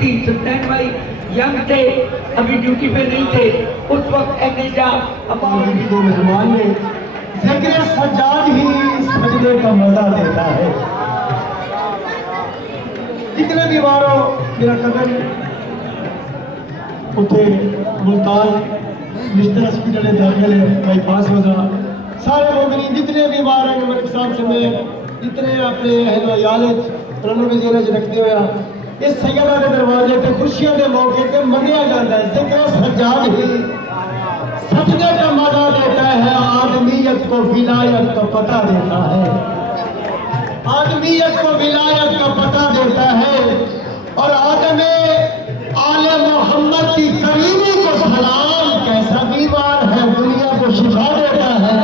थी। सुल्तान भाई यंग थे, अभी ड्यूटी पे नहीं थे उस वक्त। एनेजा हमारे को मेहमान ने जिक्र सज्जाद ही सजदे का मजा देता है। जितने भी बारों मेरा कदम उठे मुल्तान मिस्टर हॉस्पिटल दाखिल बाईपास होगा। सारे मोमिनीन जितने भी बार हैं मलिक साहब समेत जितने अपने अहल याल रखते हुए इस सैयदा के दरवाजे पे खुशियों के मौके पे मनिया जाता है। जिक्र सज्जाद ही सजदे का मजा देता है, आदमियत को विलायत का पता देता है। आदमियत को विलायत का पता देता है। और आदमे आले मोहम्मद की करीमी को सलाम, कैसा बीमार है दुनिया को शिफा देता है।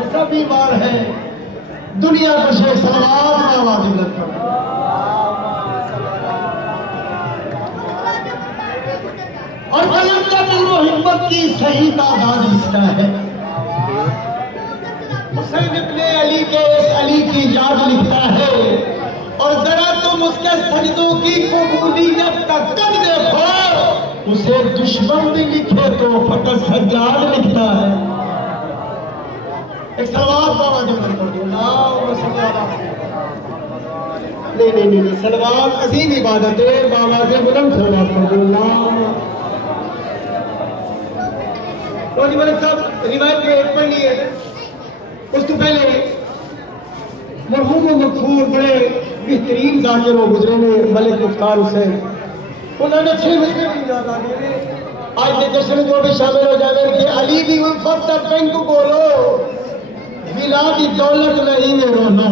ऐसा बीमार है दुनिया को शेख सलावत में आवाज करता है। और मोहम्मद की सही तादाद लिखता है। हुसैन इब्ने अली के इस अली की याद लिखता है। और जरा तुम उसके सजदों की कबूलियत का कद देखो, उसे दुश्मन भी लिखे तो फकत सज्जाद लिखता है। एक सलवात बाबा जो कर दो नहीं सलवात अजीम इबादत है। बाबा से बुलंद सलवात कर दो। जी मलिक साहब रिवायत में एक पढ़नी है। उसके पहले मरहूम मकफूर बड़े बेहतरीन जाकिर हो गुजरे ने मलिक मुख्तार हुसैन, उन्होंने 6 मसले याद आ गए। आज के जश्न जो भी शामिल हो जाए कि अली दी उल्फत का पेंक बोलो, विला की दौलत नहीं में रोनो।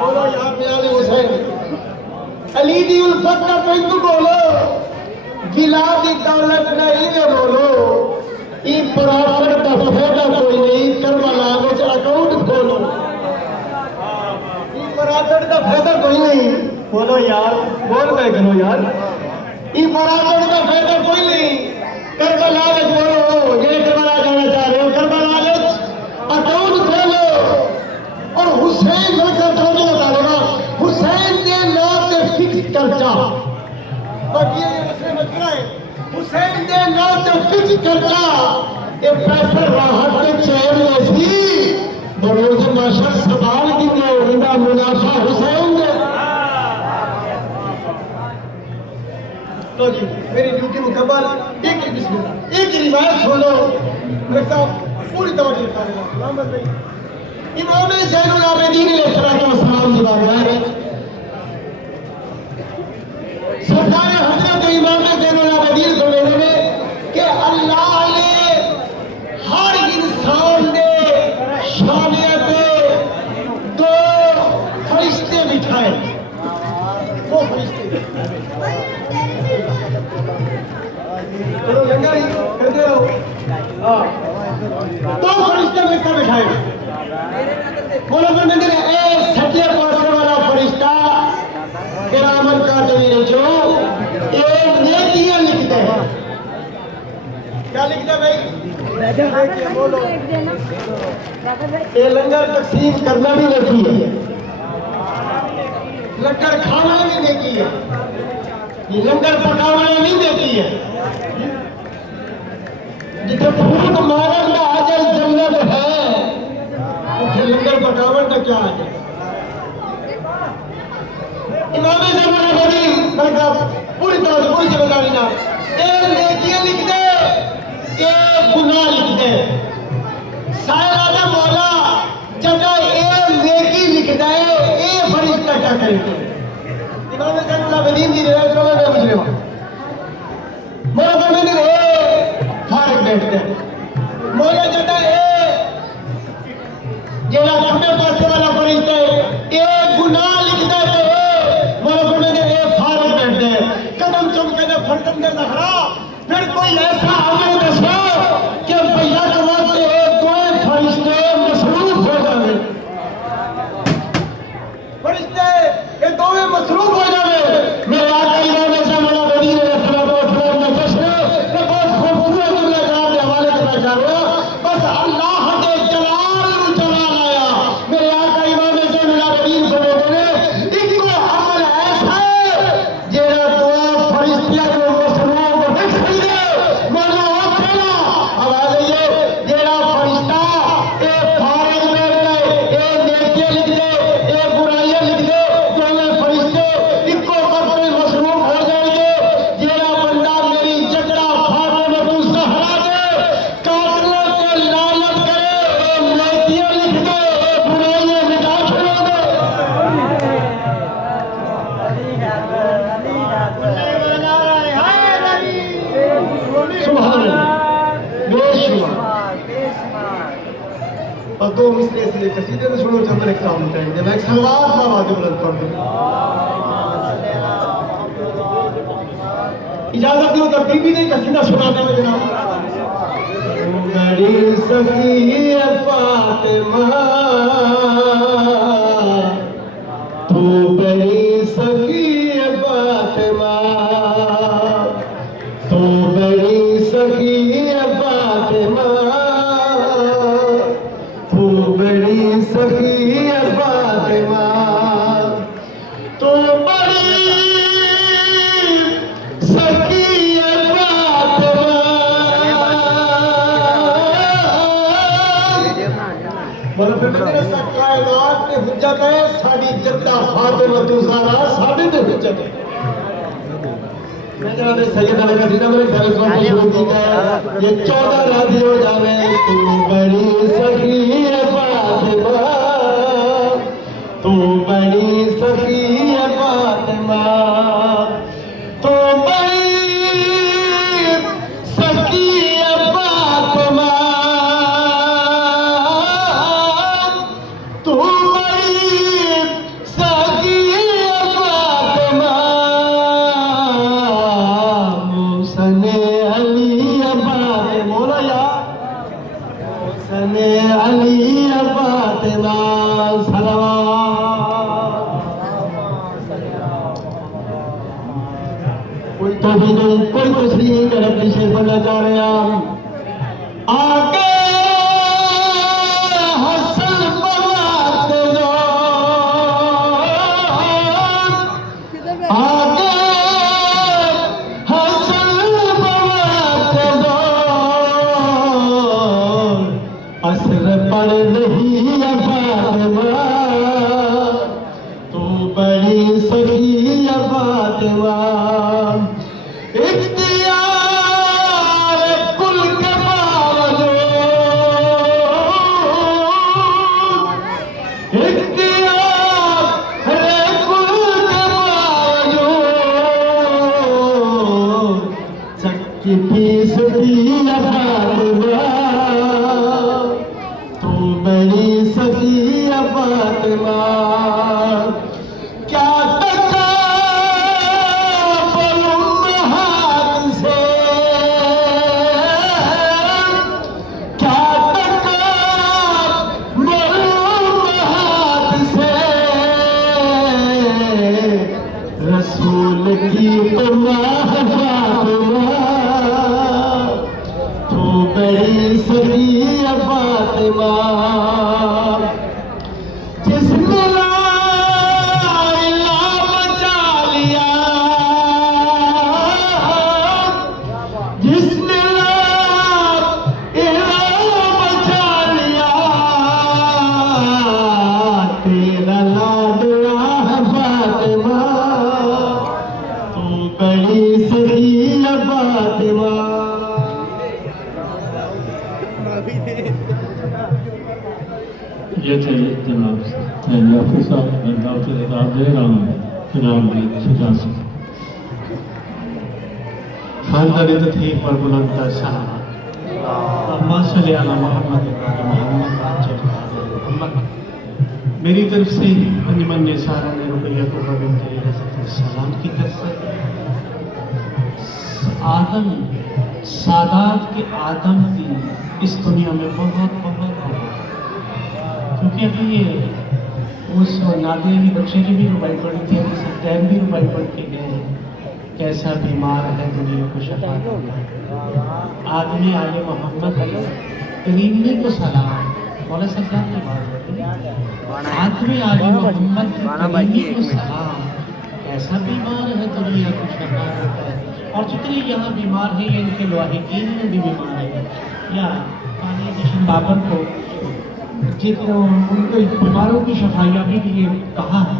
बोलो यार प्यारे हुसैन, अली दी उल्फत का पेंक बोलो, विला की दौलत नहीं में रोनो। ई बराबर का फायदा कोई नहीं, करबला विच अकाउंट खोलो। ई बराबर का फायदा कोई नहीं, बोलो यार, बोल मैं करो यार। ई बराबर का फायदा कोई नहीं, करबला विच बोलो। ये करबला जाना चाह रहे हो, करबला विच अकाउंट खोलो। और हुसैन का तवज्जो बता देगा, हुसैन के नाम से फिक्स खर्चा, बाकी ये मसले मत कराए। हुसैन के नाम से फिक्स खर्चा, ये पैसे राहत के चैन में थी बरोज माशर सवाल की इनका मुनाफा हुसैन ने। तो जी मेरी ड्यूटी मुकम्मल। एक बिस्मिल्लाह, एक रिवायत सुनो मेरे साहब, पूरी तवज्जो करेगा। इमाम ज़ैनुल आबिदीन अलैहिस्सलाम की बात है। सरकार हजरत इमाम ज़ैनुल आबिदीन को मेरे में कि अल्लाह ने हर इंसान ने शानिया पे 2 फरिश्ते बिठाए। 2 फरिश्ते करते रहो। 2 फरिश्ते मेरे साथ बिठाए। बोलो पर मंदिर ए सच्चे पासे वाला फरिश्ता किरामन कातिबीन जो ये नेकियां लिखते हैं। क्या लिखते हैं भाई? बोलो। ये लंगर तकसीम करना भी नेकी है, लंगर खाना भी नेकी है, ये लंगर पकाना भी नेकी है। जिथे फूक मारन का अजल जन्नत है, उसे लंगर पकावन का क्या है? इमाम ज़ैनुल आबिदीन मतलब पूरी तरह से पूरी जिम्मेदारी ना ए नेकियां लिख दे, ए गुनाह लिख दे। सायरा मौला जब ए नेकी लिख दे, ए फरिश्ता क्या करेंगे? इमाम ज़ैनुल आबिदीन की रिवायत में गुजरे मौला फरमाते हैं फारिग बैठते हैं। मौला कहता है जेड़ा खब्बे पासे वाला फरिश्ता है ए गुनाह लिखता है, मौला फरमाते हैं फारिग बैठते हैं। कदम चुम के फरकन दे ज़हरा, फिर कोई ऐसा अमल दसो कि भैया कमाते हैं 2 फरिश्ते मसरूफ हो जाए। फरिश्ते ये 2 में मसरूफ हो जाए। मेरे आका इमाम ज़ैनुल आबिदीन अलैहिस्सलाम ने जश्न के बहुत खूबसूरत जुमला जनाब के हवाले करना चाह रहा हूं। बस अल्लाह के जलाल जलाल आया। मेरे आका इमाम ज़ैनुल आबिदीन को बोलते हैं इनको अमल ऐसा और दो मिसरे से कसीदे तो सुनो जब एक साउंड टाइम मैं एक सलवात में आवाज बुलंद कर दूं। इजाजत दो तो बीबी ने कसीदा सुनाता हूं जनाब। बड़ी सखी फातिमा तू बड़ी सखी फातिमा तू बड़ी सखी फातिमा तू बड़ी सखी फातिमा तू बड़ी सखी फातिमा मतलब फिर मेरे साथ कायनात पे हुज्जत है साडी जद्दा फातिमा तू ज़हरा साडे ते हुज्जत है। मैं जनाब सैयद अली कसीदा मेरे सरस्वत को शुरू की है ये 14 राजी हो जावे तू बड़ी सखी फातिमा तू बड़ी सखी फातिमा तू बड़ी सखी फातिमा तू बड़ी सखी फातिमा मोहसने अली फातिमा मोला यार मोहसने अली फातिमा कोई तो भी नहीं कोई कुछ नहीं कर अपनी शेर बनना चाह रहे हैं आगे हसन बनाते जो आगे हसन बनाते जो असर पर नहीं फातिमा तू बड़ी सखी फातिमा इख्तियार कुल के बावजूद इख्तियार कुल के बावजूद चक्की पीस दिया फातिमा तू बड़ी सखी फातिमा क्या रसूल की फातिमा तू बड़ी सखी फातिमा जिसने ला इलाह बचा लिया जिसने ला इलाह बचा लिया तेरा लाडला फातिमा बड़ी सखी फातिमा ये थे जनाब जाफर साहब मैं दावत खिताब दे रहा हूँ जनाब की सुजा से खानदानी तकलीफ पर बुलंद सलाम अम्मा सल्ली अला मोहम्मद मोहम्मद मेरी तरफ से अंजुमन निसार ने रुपया को सलाम की तरफ से आदम सादात के आदम की इस दुनिया में बहुत बहुत बहुत क्योंकि अभी ये उस नादिया बच्चे की भी रुबाई पड़ी थी सत्यान भी रुबाई पढ़ के गए कैसा बीमार है दुनिया को शफा आदमी आले मोहम्मद करीमी को सलाम मौला सरकार की बात आदमी आले मोहम्मद करीमी को सलाम कैसा बीमार है दुनिया को शफा और जितने यहाँ बीमार हैं या इनके लवाहिकीन में भी बीमार है या पानी जशन बाबर को जितने उनको बीमारों की शफायाबी के लिए कहा है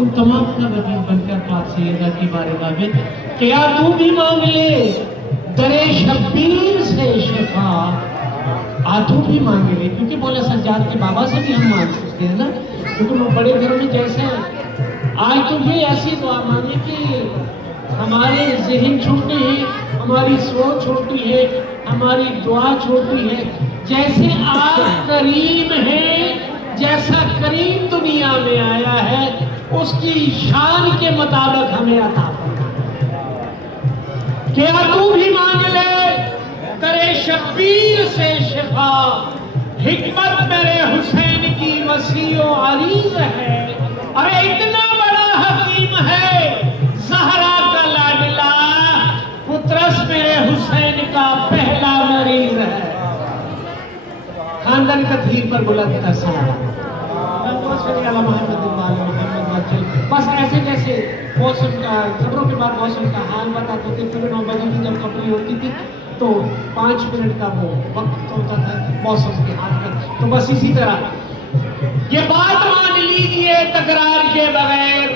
उन तमाम का वकील बनकर पाक सैयदा की बारगाह में क्या तू भी मांग ले दरे शब्बीर से शफा आतू भी मांग ले क्योंकि बोले सज्जाद के बाबा से भी हम मांग सकते हैं ना क्योंकि वो बड़े घरों में जैसे आज तो भी ऐसी दुआ मांगे कि हमारे जहन छोटे हैं हमारी सोच छोटी है हमारी दुआ छोटी है जैसे आप करीम हैं, जैसा करीम दुनिया में आया है उसकी शान के मुताबिक हमें अता फरमा। क्या तू भी मांग ले करे शब्बीर से शिफा, हिकमत मेरे हुसैन की वसीओ अरीज है। अरे इतना बड़ा हकीम है ज़हरा का लाडला, पुत्रस मेरे हुसैन का पहला मरीज है। खानदान का धीर पर बुलंद सलाम। बस ऐसे जैसे मौसम का खबरों के बाद मौसम का हाल बताते थे, फिर 9 बजे की जब खबरें होती थी तो 5 मिनट का वो वक्त होता था मौसम के हाल का। तो बस इसी तरह ये बात मान लीजिए तकरार के बगैर।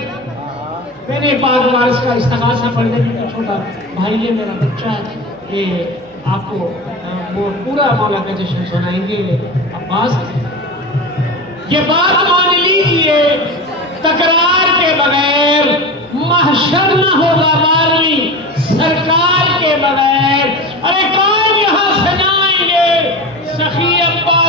मैंने पाक वारिस का इस्तिगासा पढ़ने में छोटा भाई है मेरा बच्चा है, ये आपको वो पूरा मौला का जश्न सुनाएंगे अब्बास। ये बात मान लीजिए तकरार के बगैर महशर न होगा बारवीं सरकार के बगैर। अरे कौन यहाँ से आएंगे सखी अब्बास